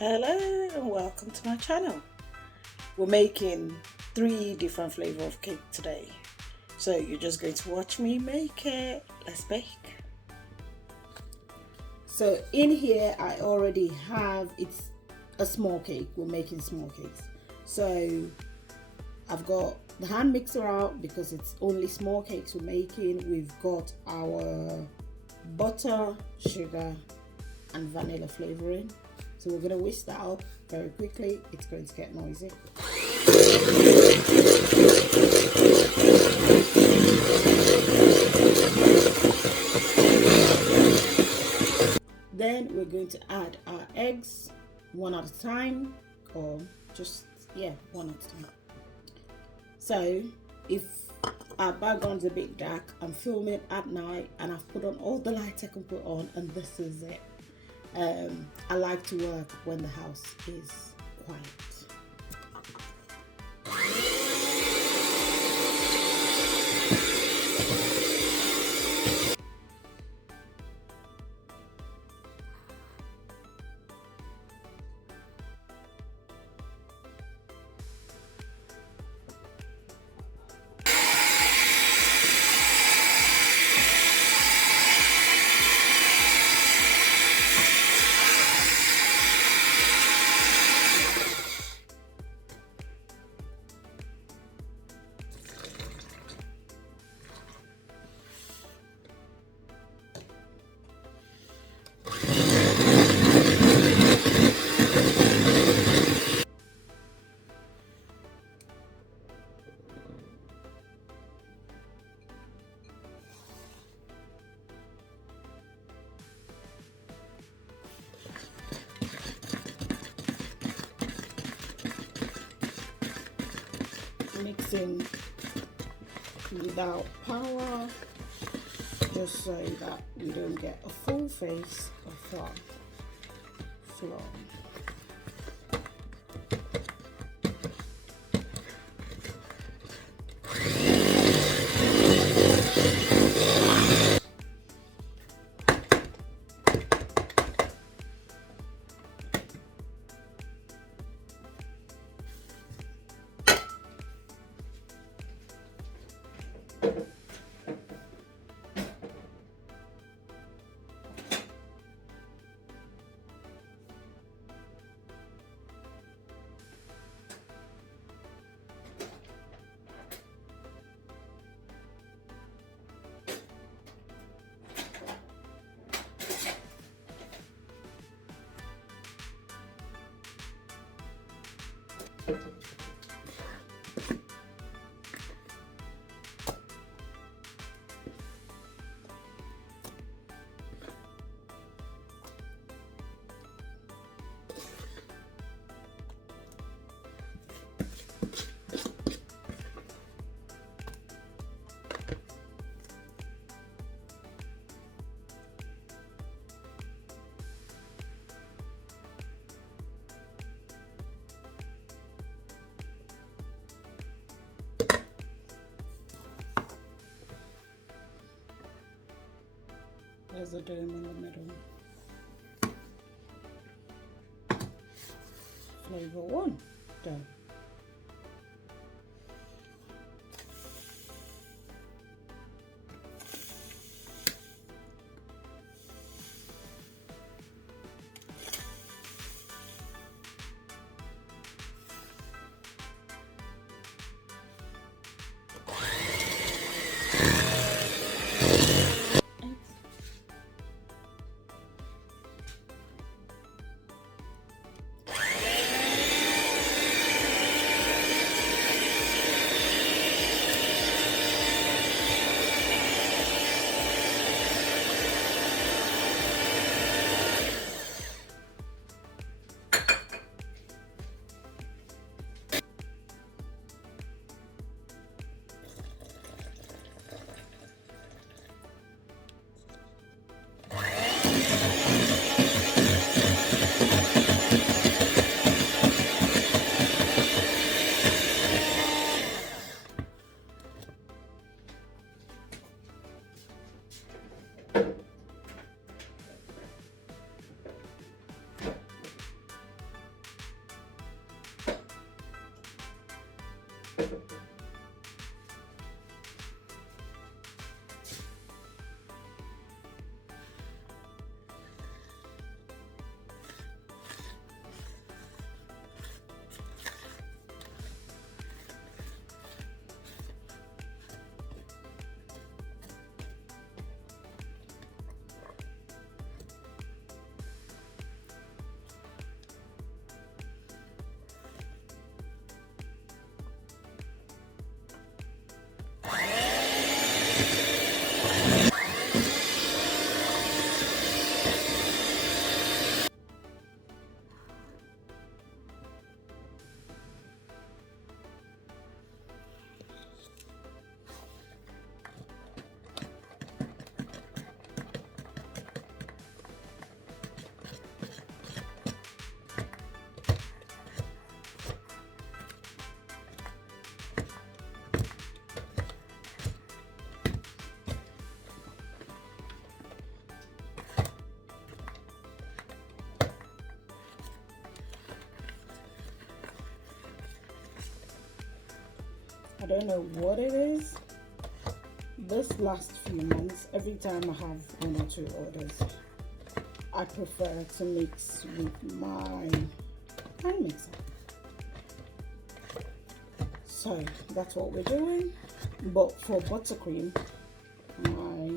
Hello and welcome to my channel. We're making 3 different flavors of cake today. So you're just going to watch me make it. Let's bake. So in here I already have, it's a small cake. We're making small cakes. So I've got the hand mixer out because it's only small cakes we're making. We've got our butter, sugar and vanilla flavoring. So we're going to whisk that up very quickly. It's going to get noisy. Then we're going to add our eggs one at a time, or just, one at a time. So if our background's a bit dark, I'm filming at night and I've put on all the lights I can put on, and this is it. I like to work when the house is quiet. Mixing without power, just so that we don't get a full face of flour. There's a dome in the middle. Flavor 1 done. don't know what it is. This last few months, every time I have 1 or 2 orders, I prefer to mix with my hand mixer. So that's what we're doing. But for buttercream, my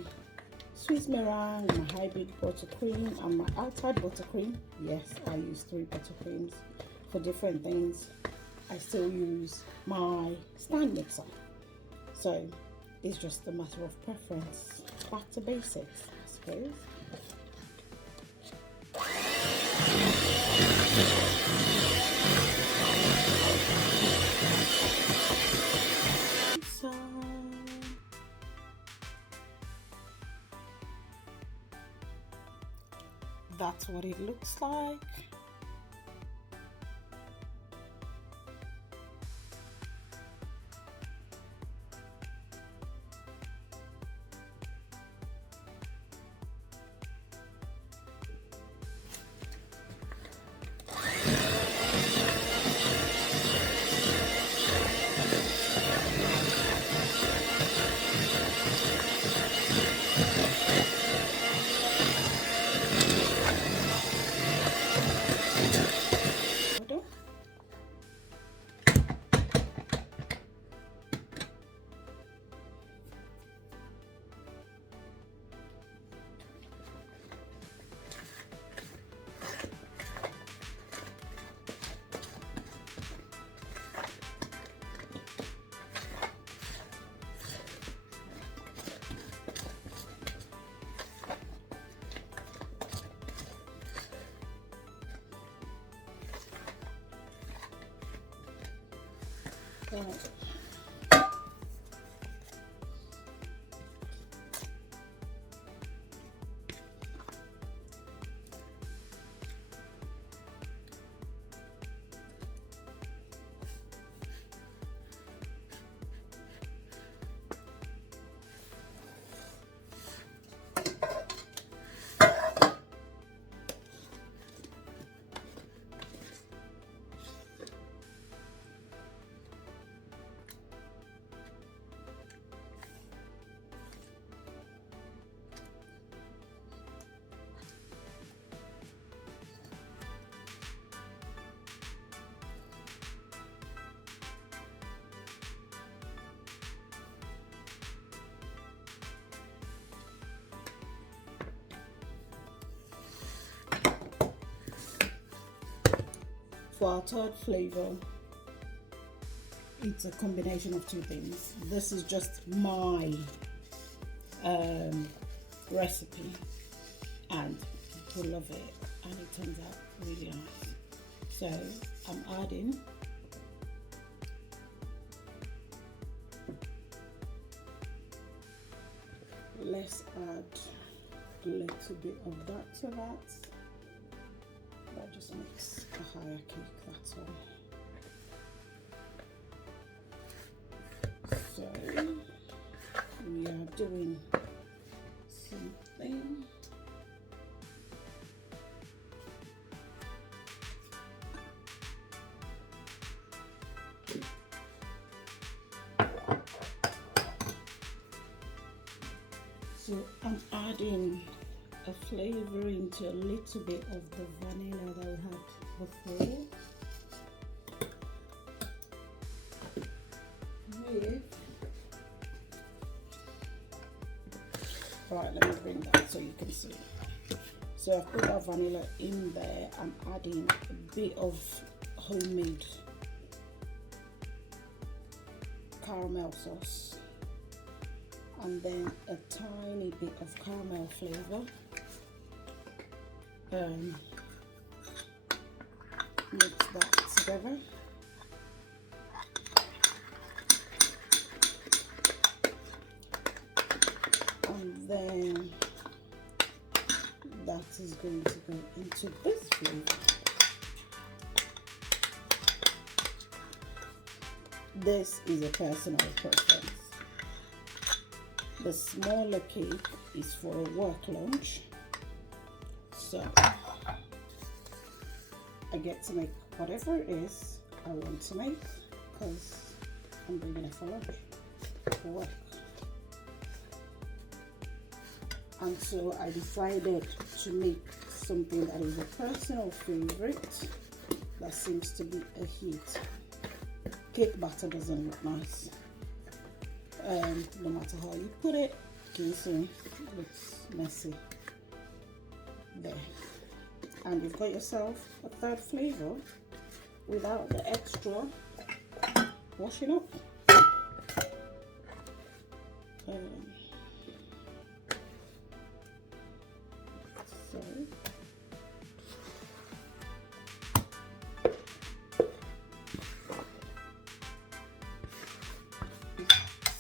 Swiss meringue, my hybrid buttercream, and my outside buttercream, yes, I use 3 buttercreams for different things. I still use my stand mixer. So it's just a matter of preference. Back to basics, I suppose. So that's what it looks like. Right. For our third flavor, it's a combination of 2 things. This is just my recipe, and people love it, and it turns out really nice. So I'm adding let's add a little bit of that to that. That just makes a higher cake, that's all. So we are doing something. So I'm adding a flavor into a little bit of the vanilla that we had before. Right, let me bring that so you can see. So I've put that vanilla in there. I'm adding a bit of homemade caramel sauce, and then a tiny bit of caramel flavor. Mix that together. And then that is going to go into this flavor. This is a personal preference. The smaller cake is for a work lunch, so I get to make whatever it is I want to make, because I'm bringing it for lunch, for work. And so I decided to make something that is a personal favorite that seems to be a hit. Cake batter doesn't look nice, no matter how you put it. Okay, so it looks messy there. And you've got yourself a third flavor without the extra washing up. So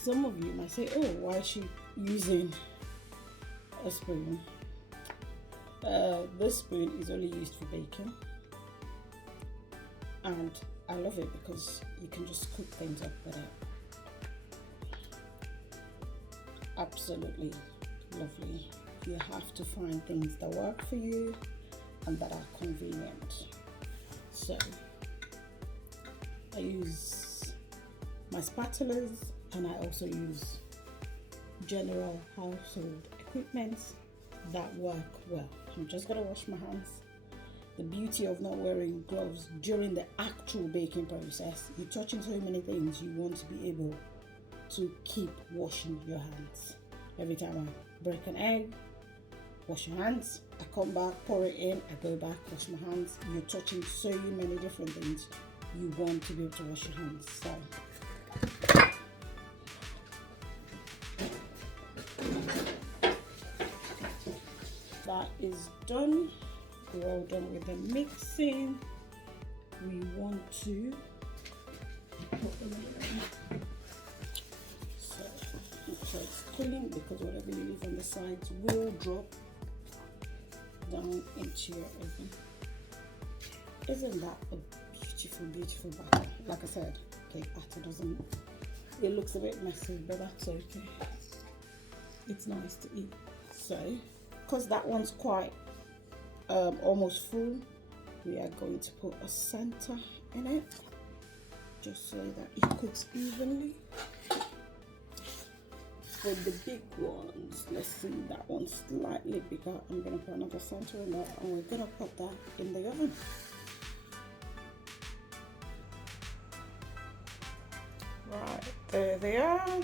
some of you might say, oh, why is she using a spoon? This spoon is only used for baking, and I love it because you can just cook things up with it. Absolutely lovely. You have to find things that work for you and that are convenient. So I use my spatulas, and I also use general household equipment that work well. I'm just gonna wash my hands. The beauty of not wearing gloves during the actual baking process, you're touching so many things, you want to be able to keep washing your hands. Every time I break an egg, wash your hands. I come back, pour it in, I go back, wash my hands. You're touching so many different things, you want to be able to wash your hands. So that is done. We're all done with the mixing. We want to put them in. So it's cooling, because whatever you leave on the sides will drop down into your oven. Isn't that a beautiful, beautiful batter? Like I said, cake batter doesn't, it looks a bit messy, but that's okay. It's nice to eat. So, because that one's quite almost full, we are going to put a center in it, just so that it cooks evenly. For the big ones, let's see, that one's slightly bigger. I'm going to put another center in there, and we're going to put that in the oven. Right, there they are.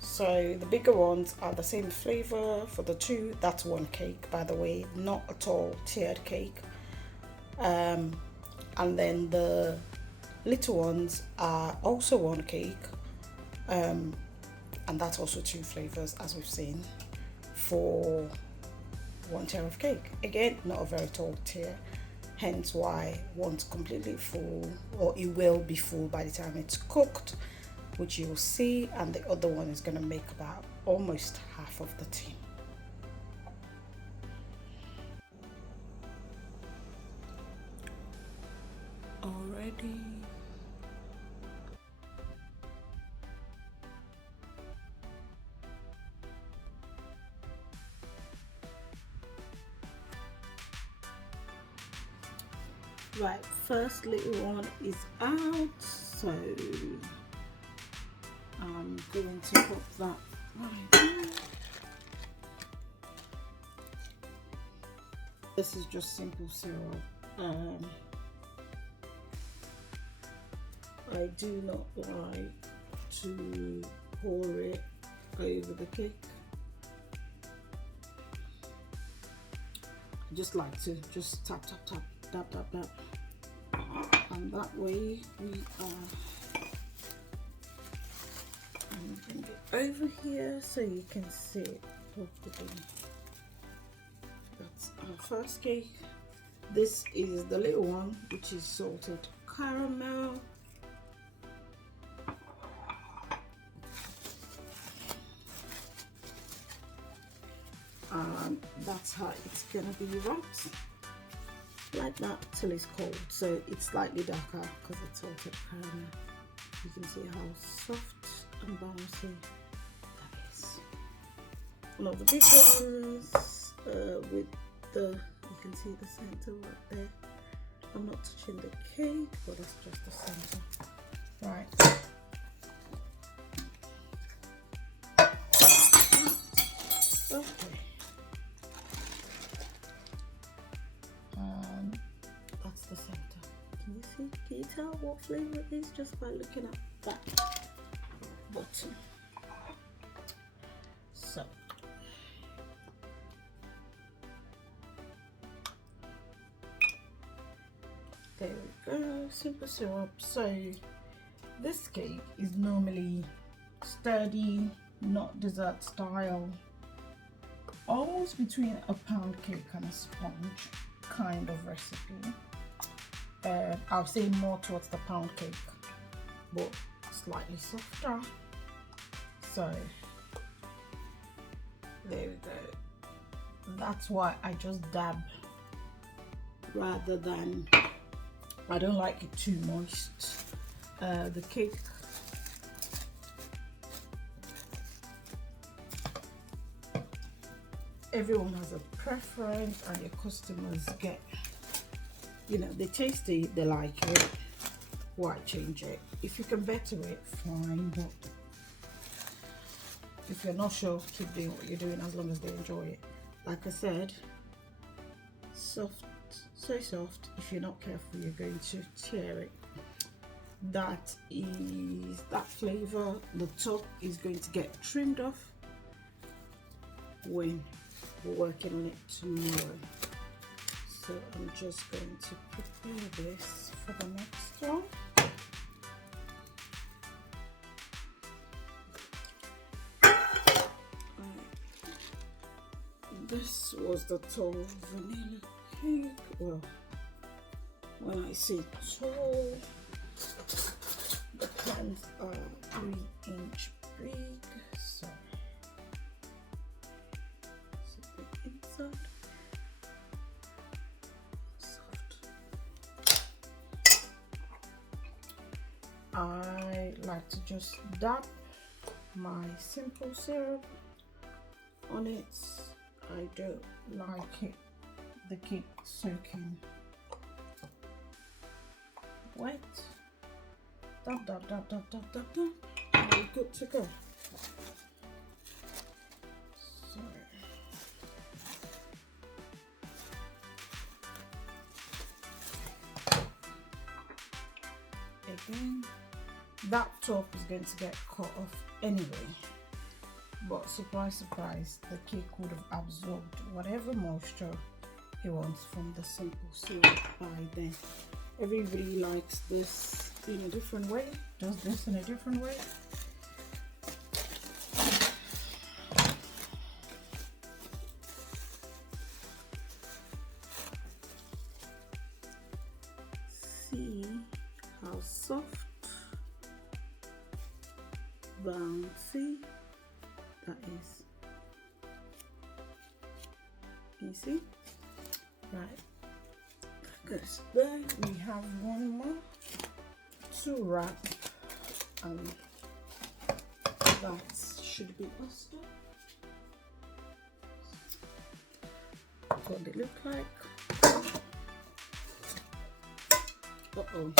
So the bigger ones are the same flavor for the two. That's one cake, by the way, not at all tiered cake. And then the little ones are also one cake, and that's also two flavors, as we've seen, for one tier of cake. Again, not a very tall tier, hence why one's completely full, or it will be full by the time it's cooked, which you'll see, and the other one is going to make about almost half of the tin. Already. Right, first little one is out, so I'm going to put that right here. This is just simple syrup. I do not like to pour it over the cake. I just like to just tap, tap, tap, tap, tap, tap, and that way we are. I'm bring it over here so you can see it properly. That's our first cake. This is the little one, which is salted caramel. That's how it's gonna be wrapped, like that till it's cold. So it's slightly darker because it's salted caramel. You can see how soft and bouncy that is. One of the big ones with the, you can see the center right there. I'm not touching the cake, but that's just the center. Right. Okay. That's the center. Can you see? Can you tell what flavor it is just by looking at that bottom? So there we go, simple syrup. So this cake is normally sturdy, not dessert style, almost between a pound cake and a sponge kind of recipe. I'll say more towards the pound cake, but slightly softer. So there we go. That's why I just dab rather than, I don't like it too moist. The cake everyone has a preference, and your customers get, you know, they taste it, they like it. Why change it? If you can better it, fine, but if you're not sure, keep doing what you're doing as long as they enjoy it. Like I said, soft, so soft, if you're not careful you're going to tear it. That is that flavor. The top is going to get trimmed off when we're working on it tomorrow. So I'm just going to prepare this for the next one. This was the tall vanilla cake. Well, when I say tall, the pans are 3-inch big, so the inside soft. I like to just dab my simple syrup on it. I don't like it, the cake soaking wet. Dab, dab, dab, dab, dab, dab, dab. And we're good to go. So again, that top is going to get cut off anyway. But surprise, surprise, the cake would have absorbed whatever moisture it wants from the simple syrup by then. Everybody likes this in a different way, does this in a different way. See how soft, bouncy that is. You see? Right. Because then we have one more to wrap, and that should be us. What they look like. Uh-oh.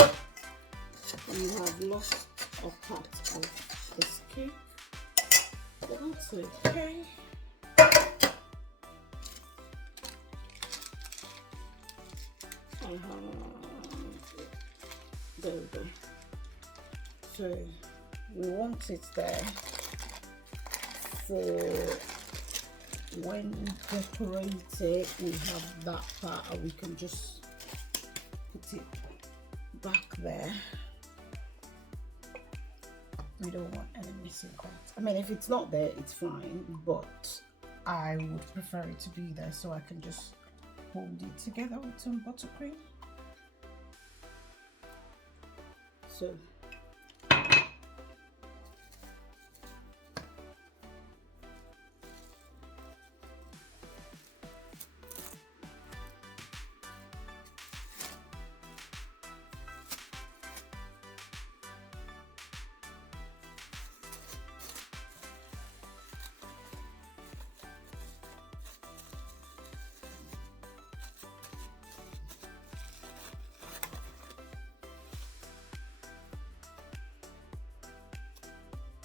We have lost a part of this cake. But that's okay. There we go. So we want it there for when we decorate it. We have that part, and we can just put it back there. We don't want any missing parts. I mean, if it's not there, it's fine, but I would prefer it to be there so I can just hold it together with some buttercream. So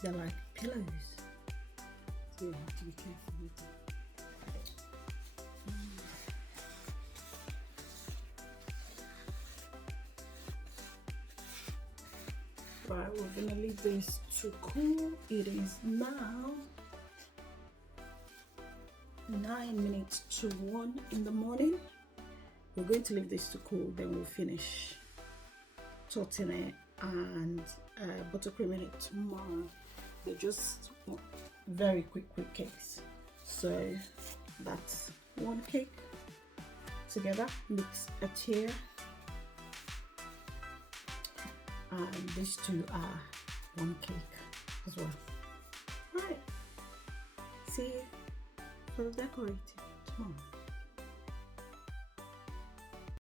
They're like pillows, so you have to be careful with them. Right, we're gonna leave this to cool. It is now 9 minutes to 1 in the morning. We're going to leave this to cool, then we'll finish toasting it and buttercreaming it tomorrow. They're just very quick cakes. So that's one cake together, mix a tear, and these two are one cake as well. Right, see you for the decorating tomorrow.